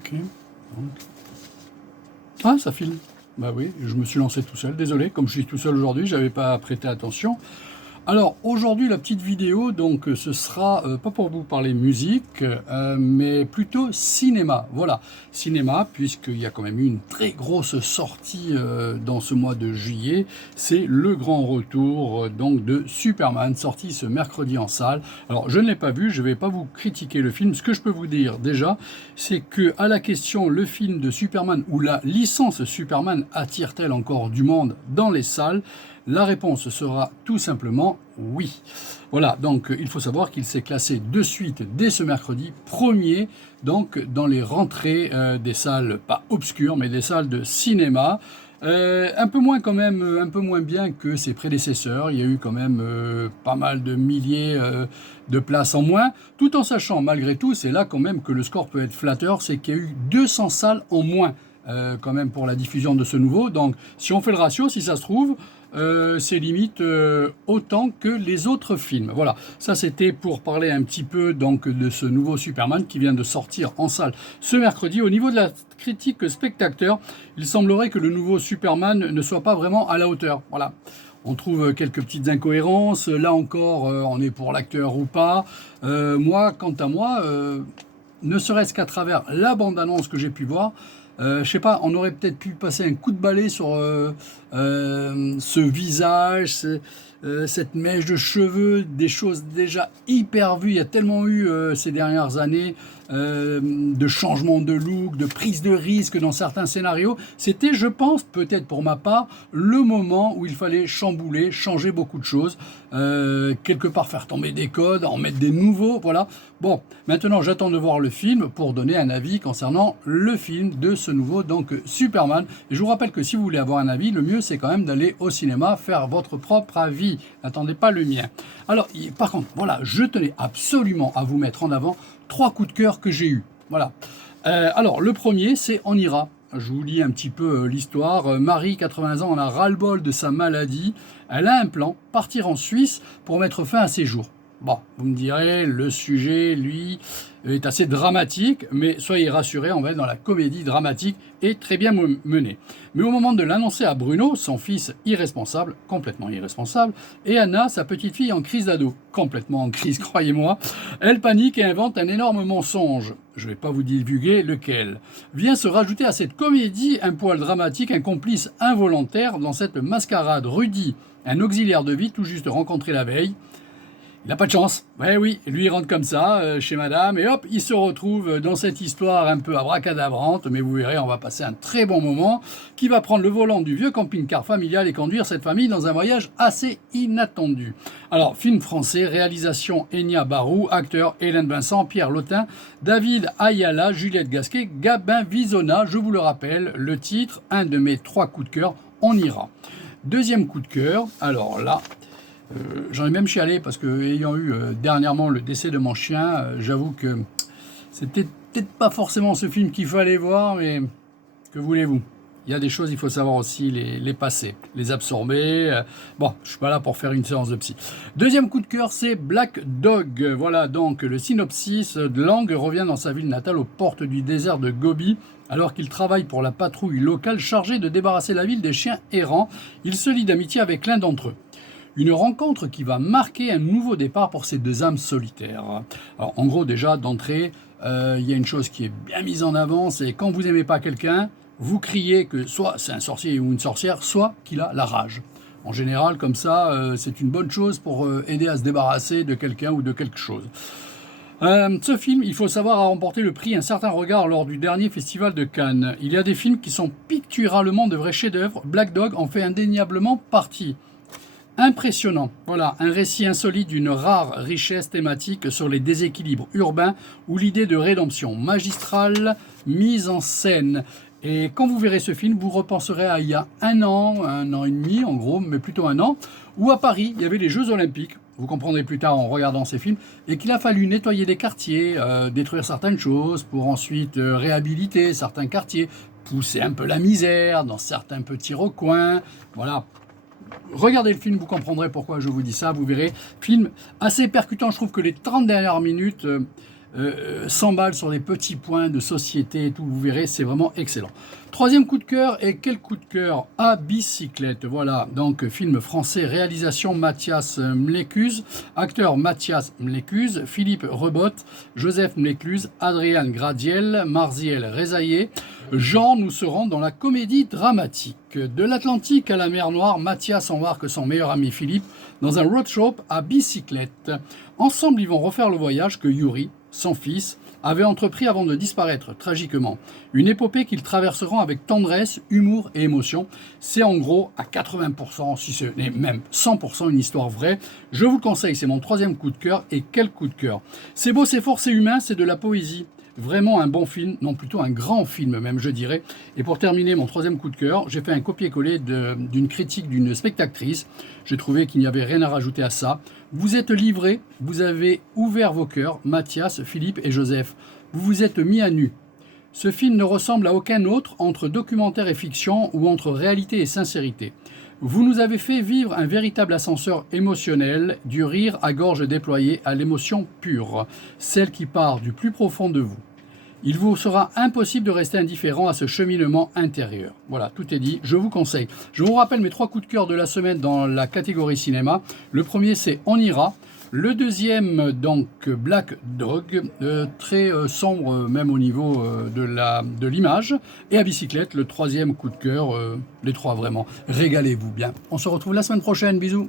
Ok. Donc. Ah, ça filme. Bah oui, je me suis lancé tout seul. Désolé, comme je suis tout seul aujourd'hui, j'avais pas prêté attention. Alors aujourd'hui la petite vidéo, donc ce sera pas pour vous parler musique, mais plutôt cinéma. Voilà, cinéma, puisqu'il y a quand même eu une très grosse sortie dans ce mois de juillet. C'est le grand retour donc de Superman, sorti ce mercredi en salle. Alors je ne l'ai pas vu, je ne vais pas vous critiquer le film. Ce que je peux vous dire déjà, c'est que à la question le film de Superman ou la licence Superman attire-t-elle encore du monde dans les salles? La réponse sera tout simplement oui. Voilà, donc il faut savoir qu'il s'est classé de suite dès ce mercredi premier, donc dans les rentrées des salles, pas obscures, mais des salles de cinéma. Un peu moins quand même, un peu moins bien que ses prédécesseurs. Il y a eu quand même pas mal de milliers de places en moins, tout en sachant malgré tout, c'est là quand même que le score peut être flatteur, c'est qu'il y a eu 200 salles en moins quand même pour la diffusion de ce nouveau. Donc si on fait le ratio, si ça se trouve, c'est limite autant que les autres films. Voilà, ça c'était pour parler un petit peu donc de ce nouveau Superman qui vient de sortir en salle ce mercredi. Au niveau de la critique spectateur, il semblerait que le nouveau Superman ne soit pas vraiment à la hauteur. Voilà. On trouve quelques petites incohérences. Là encore, on est pour l'acteur ou pas. Moi, quant à moi, ne serait-ce qu'à travers la bande-annonce que j'ai pu voir, je sais pas, on aurait peut-être pu passer un coup de balai sur ce visage, cette mèche de cheveux, des choses déjà hyper vues. Il y a tellement eu ces dernières années de changements de look, de prise de risque dans certains scénarios. C'était, je pense, peut-être pour ma part, le moment où il fallait chambouler, changer beaucoup de choses, quelque part faire tomber des codes, en mettre des nouveaux, voilà. Bon, maintenant j'attends de voir le film pour donner un avis concernant le film de ce nouveau donc Superman. Et je vous rappelle que si vous voulez avoir un avis, le mieux c'est quand même d'aller au cinéma faire votre propre avis. N'attendez pas le mien. Alors, par contre, voilà, je tenais absolument à vous mettre en avant 3 coups de cœur que j'ai eus. Voilà. Alors, le premier, c'est On ira. Je vous lis un petit peu l'histoire. Marie, 80 ans, en a ras-le-bol de sa maladie. Elle a un plan, partir en Suisse pour mettre fin à ses jours. Bon, vous me direz, le sujet, lui, est assez dramatique, mais soyez rassurés, on va être dans la comédie dramatique et très bien menée. Mais au moment de l'annoncer à Bruno, son fils irresponsable, complètement irresponsable, et Anna, sa petite fille en crise d'ado, complètement en crise, croyez-moi, elle panique et invente un énorme mensonge. Je ne vais pas vous divulguer lequel. Vient se rajouter à cette comédie un poil dramatique, un complice involontaire dans cette mascarade. Rudy, un auxiliaire de vie tout juste rencontré la veille. Il n'a pas de chance. Ouais, oui, lui il rentre comme ça chez madame et hop, il se retrouve dans cette histoire un peu abracadabrante, mais vous verrez, on va passer un très bon moment, qui va prendre le volant du vieux camping-car familial et conduire cette famille dans un voyage assez inattendu. Alors, film français, réalisation Enya Barou, acteurs Hélène Vincent, Pierre Lotin, David Ayala, Juliette Gasquet, Gabin Vizona, je vous le rappelle, le titre, un de mes 3 coups de cœur, On ira. Deuxième coup de cœur, alors là, j'en ai même chialé parce que, ayant eu dernièrement le décès de mon chien, j'avoue que c'était peut-être pas forcément ce film qu'il fallait voir, mais que voulez-vous? Il y a des choses, il faut savoir aussi les passer, les absorber. Bon, je suis pas là pour faire une séance de psy. Deuxième coup de cœur, c'est Black Dog. Voilà donc le synopsis de Lang revient dans sa ville natale aux portes du désert de Gobi. Alors qu'il travaille pour la patrouille locale chargée de débarrasser la ville des chiens errants, il se lie d'amitié avec l'un d'entre eux. Une rencontre qui va marquer un nouveau départ pour ces 2 âmes solitaires. Alors, en gros, déjà, d'entrée, il y a une chose qui est bien mise en avant, c'est quand vous n'aimez pas quelqu'un, vous criez que soit c'est un sorcier ou une sorcière, soit qu'il a la rage. En général, comme ça, c'est une bonne chose pour aider à se débarrasser de quelqu'un ou de quelque chose. Ce film, il faut savoir, a remporté le prix Un certain regard lors du dernier festival de Cannes. Il y a des films qui sont picturalement de vrais chefs-d'œuvre. Black Dog en fait indéniablement partie. Impressionnant, voilà, un récit insolite d'une rare richesse thématique sur les déséquilibres urbains ou l'idée de rédemption magistrale mise en scène. Et quand vous verrez ce film, vous repenserez à il y a un an et demi en gros, mais plutôt un an, où à Paris, il y avait les Jeux Olympiques, vous comprendrez plus tard en regardant ces films, et qu'il a fallu nettoyer des quartiers, détruire certaines choses pour ensuite réhabiliter certains quartiers, pousser un peu la misère dans certains petits recoins, voilà. Regardez le film, vous comprendrez pourquoi je vous dis ça, vous verrez. Film assez percutant, je trouve que les 30 dernières minutes s'emballe sur des petits points de société et tout, vous verrez, c'est vraiment excellent. Troisième coup de cœur, et quel coup de cœur? À bicyclette, voilà, donc film français, réalisation Mathias Mlécuse, acteur Mathias Mlécuse, Philippe Rebot, Joseph Mlécuse, Adrien Gradiel, Marziel Rezaillé. Jean, nous serons dans la comédie dramatique. De l'Atlantique à la mer Noire, Mathias embarque son meilleur ami Philippe dans un road trip à bicyclette. Ensemble, ils vont refaire le voyage que Yuri, son fils, avait entrepris avant de disparaître tragiquement. Une épopée qu'ils traverseront avec tendresse, humour et émotion. C'est en gros à 80%, si ce n'est même 100% une histoire vraie. Je vous le conseille, c'est mon troisième coup de cœur. Et quel coup de cœur! C'est beau, c'est fort, c'est humain, c'est de la poésie. Vraiment un bon film, non plutôt un grand film même je dirais. Et pour terminer mon troisième coup de cœur, j'ai fait un copier-coller d'une critique d'une spectatrice. J'ai trouvé qu'il n'y avait rien à rajouter à ça. Vous êtes livrés, vous avez ouvert vos cœurs, Mathias, Philippe et Joseph. Vous vous êtes mis à nu. Ce film ne ressemble à aucun autre entre documentaire et fiction ou entre réalité et sincérité. Vous nous avez fait vivre un véritable ascenseur émotionnel, du rire à gorge déployée à l'émotion pure, celle qui part du plus profond de vous. Il vous sera impossible de rester indifférent à ce cheminement intérieur. Voilà, tout est dit, je vous conseille. Je vous rappelle mes trois coups de cœur de la semaine dans la catégorie cinéma. Le premier, c'est On ira. Le deuxième, donc Black Dog, très sombre même au niveau de l'image. Et à bicyclette, le troisième coup de cœur, les trois vraiment. Régalez-vous bien. On se retrouve la semaine prochaine, bisous.